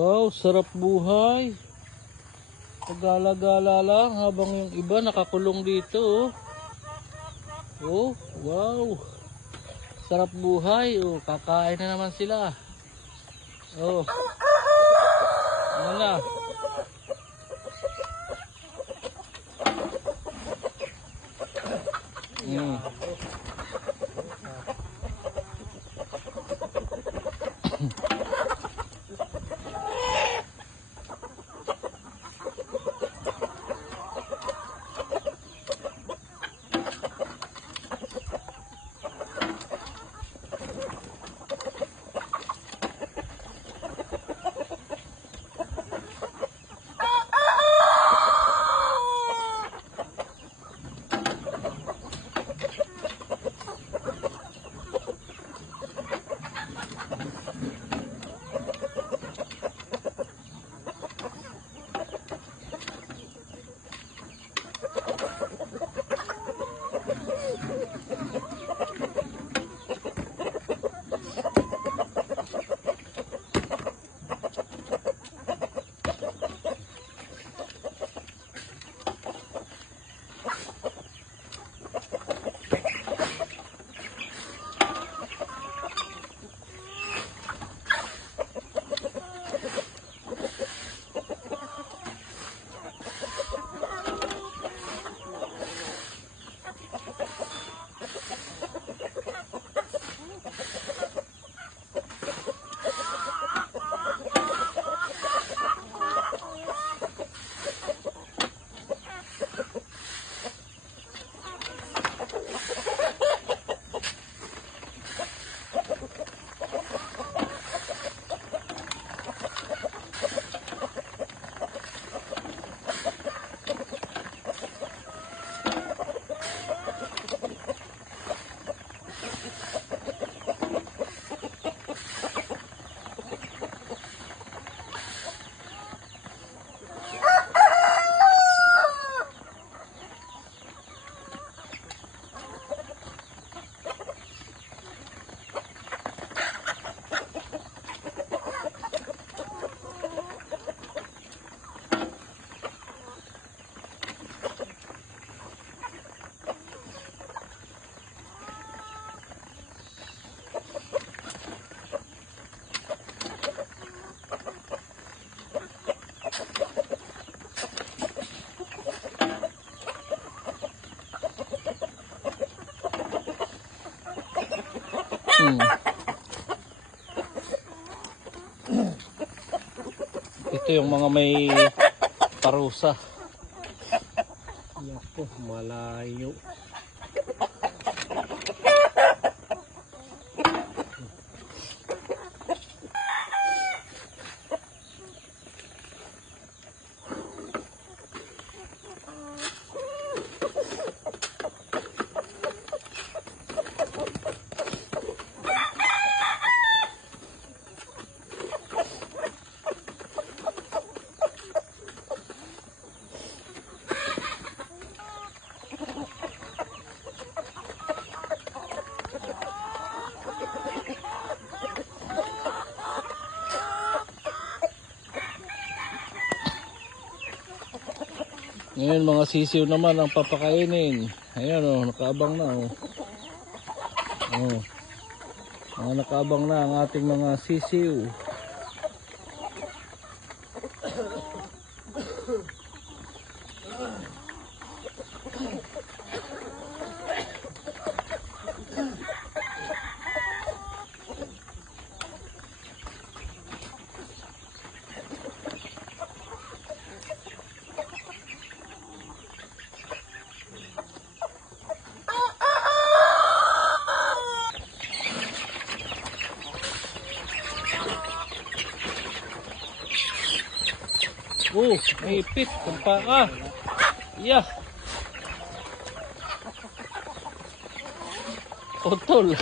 Wow, sarap buhay. Pagala-gala lang habang yung iba nakakulong dito. Oh, wow. Sarap buhay. Oh, kakain na naman sila. Oh. Ano na? Ito yung mga may parusa. Naku, malayo. Ngayon mga sisiw naman ang papakainin. Ayan oh, nakaabang na oh. Oh. Mga nakaabang na ang ating mga sisiw. Oh, may ipit ang paa. Yeah. Putol.